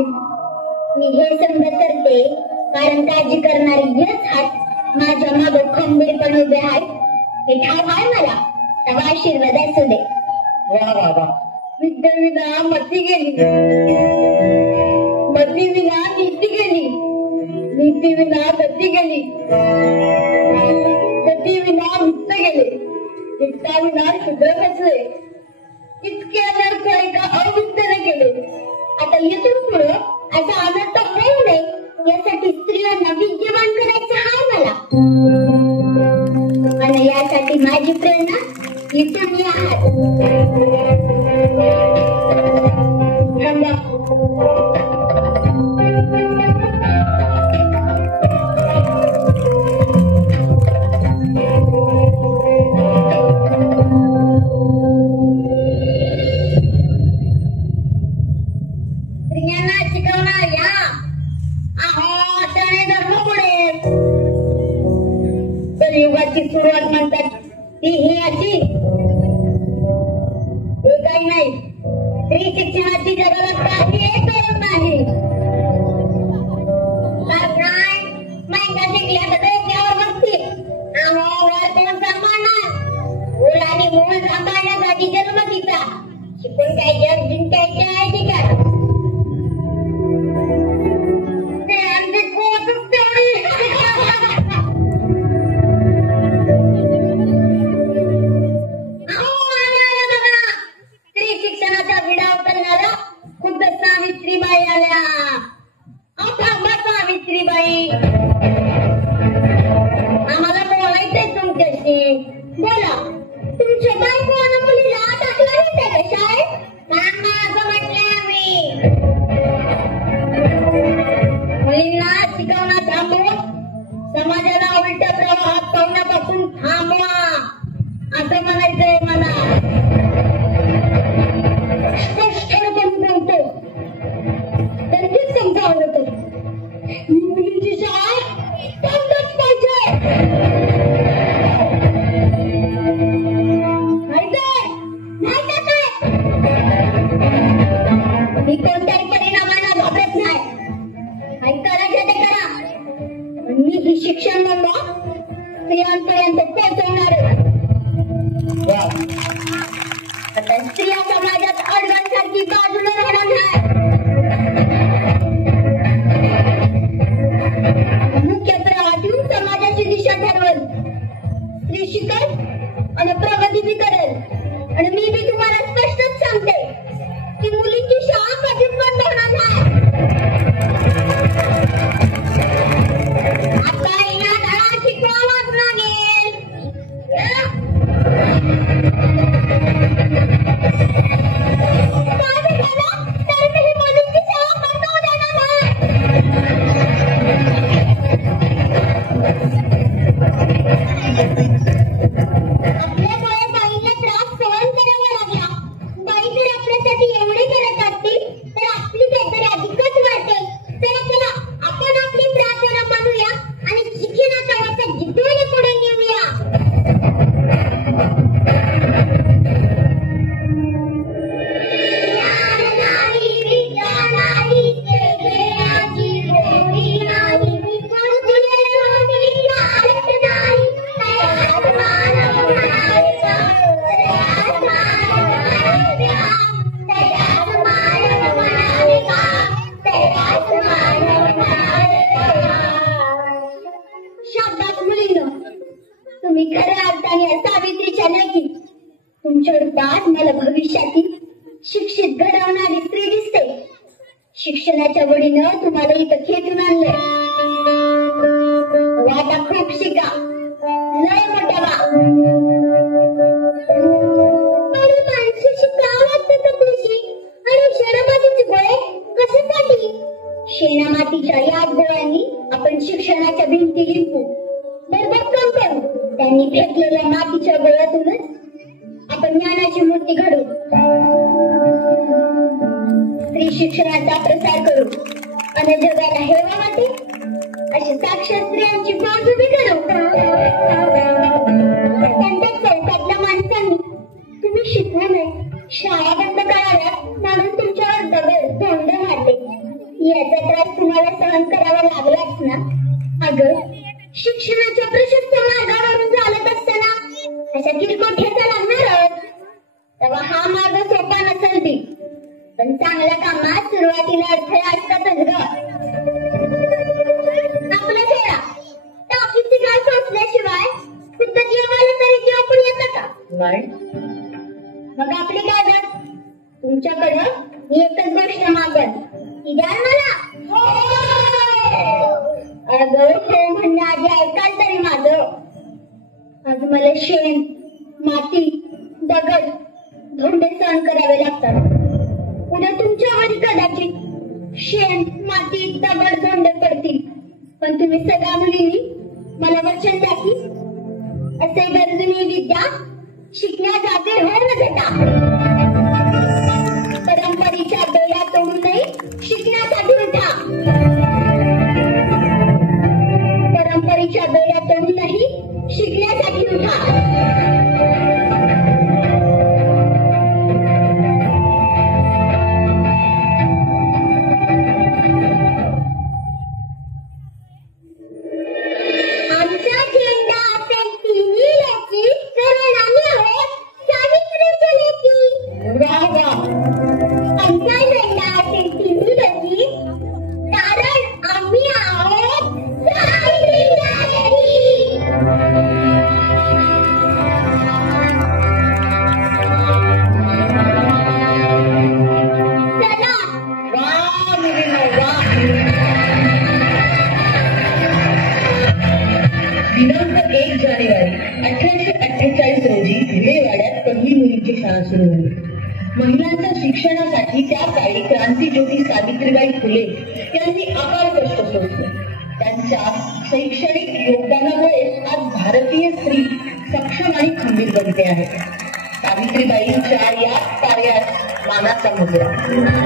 मी हे समजत करते कारण काळजी करणारी यच हात माझ्या मागे खंबीरपणे उभे आहेत हे ठाव आहे मला. तेव्हा आशीर्वाद असू दे. वा वा वा. विद्या विना मती गेली, मती विना नीती गेली, नीती विना गती गेली, गती विना वित्त गेले, वित्ता विना शुद्र खचले, इतके अनर्थ एका अविद्येने केले. आता इथून पुढे असा अनर्थ होऊ नये यासाठी स्त्रियांना विद्यमान करायचं आहे मला. आणि यासाठी माझी प्रेरणा ही तुम्ही आहात. स्त्रियांना शिकवणार या आहो त्याने धर्म पुढे. कलियुगाची सुरुवात म्हणतात ती ही अशी हे काही नाही. स्त्री शिक्षणाची जगाला काही एक गरज नाही. महिला शिकल्या तर डोक्यावर बसतील. वर कोण सांभाळणार? मूल आणि मूल सांभाळण्यासाठी जन्म तिचा. शिकून काय जग जिंकायचे आहे ती का? ते अगदी कोतच तेवढी. स्त्री शिक्षणाचा विडा उचलणारा खुद्द सावित्रीबाई आल्या. सावित्रीबाई आम्हाला बोलायचंय तुमच्याशी. बोला. तुमच्या बायकोनं मुलीला टाकलं नाही का शाळेत? असं म्हटलंय आम्ही. मुलींना शिकवणं थांबवून समाजाला उलट्या प्रवाहात पाहण्यापासून थांबवा असं म्हणायचंय मला. स्पष्टपणे बोलतो त्यांनीच समजावलं होतं. मुलींची शाळा बंदच पाहिजे. मी कोणत्याही परिणामाला घाबरत नाही. काही करायचं ते करा. मी ही शिक्षण म्हणून स्त्रियांपर्यंत पोहोचवणार. आता स्त्रिया समाजात अडवणसारखी बाजूला राहणार नाही. मुख्य प्रवाहातून समाजाची दिशा ठरवल. स्त्री शिकल आणि प्रगती बी करेल. आणि मी बी तुम्हाला स्पष्टच सांगते की मुलींची शाळा कधीच बंद होणार नाही. आता या धडा शिकवावाच लागेल. काय झालं तर मी मुलींची शाळा बंद होणार नाही. आपल्यामुळे बाईंना त्रास सहन करावा लागला. बाई जर आपल्यासाठी एवढे करत असतील तर आपली काहीतरी अधिकच वाटेल. तर चला आपण आपली प्रार्थना मानूया आणि शिक्षणाचा वाटा जिद्दीने पुढे नेऊया. शाबास मुलींनो, तुम्ही खऱ्या अर्थाने सावित्रीच्या लेकी. तुमच्या रूपात मला भविष्यातील शिक्षित घडवणारी स्त्री दिसते. शिक्षणाच्या वडीनं तुम्हाला इथं खेचून आणलंय. आता खूप शिका, लय मोठा वा. शेणामातीच्या याच गोळ्यांनी आपण शिक्षणाच्या भिंती लिंपू. भक्कम करू. त्यांनी फेकलेल्या मातीच्या गोळ्यातूनच आपण ज्ञानाची मूर्ती घडू. स्त्री शिक्षणाचा प्रसार करू आणि जगाला हेवा वाटेल अशी साक्षर स्त्रियांची फौज उभी करू. त्यांच्या चौकातल्या माणसांनी तुम्ही शिकवू नये, शाळा बंद कराव्यात म्हणून तुमच्यावर दगड धोंड मारले. तशा किरकोळ ठेचा लागणारच. तेव्हा हा मार्ग सोपा नसेल ती, पण चांगल्या कामात सुरुवातीला अडथळे असतातच ग. आपलं सोडा, टाकीची गाळ सोसल्याशिवाय खुद्द जेवायला तरी जेव पण येतं का? नाही. मग आपली काय गत? तुमच्याकडं मी एकच गोष्ट मागन, ती द्याल मला? अगं हो म्हणणं आधी ऐकाल तरी माझं. आज मला शेण, माती, दगड, धोंडे सहन करावे लागतात. उद्या तुमच्यावरही कदाचित शेण, माती, दगड, धोंडे पडतील. पण तुम्ही सगळ्या मुलींनी मला वचन द्या की असे गरजूनी विद्या शिकण्यासाठी हो न देता. परंपरेच्या डोळ्या तोडू नये, शिकण्यासाठी उठा. परंपरेच्या डोळ्या तोडू नाही, शिकण्यासाठी उठा. आमचा झेंडा असेल तिन्ही लेकी, कारण आम्ही आहोत सावित्रीच्या लेकी. वाह वाह. आमचा झेंडा असेल तिन्ही लेकी, कारण आम्ही आहोत सावित्रीच्या लेकी. चला वाह मुलींनो वाह. दिनांक 1 जानेवारी 1848 रोजी भिडेवाड्यात पहिली मुलींची शाळा सुरू झाली. महिलांच्या शिक्षणासाठी त्या काळी क्रांतिज्योती सावित्रीबाई फुले यांनी अकाळ कष्ट सोसले. त्यांच्या शैक्षणिक योगदानामुळे आज भारतीय स्त्री सक्षम आणि खंबीर बनते आहे. सावित्रीबाईंच्या या कार्यात मानाचा मुजरा.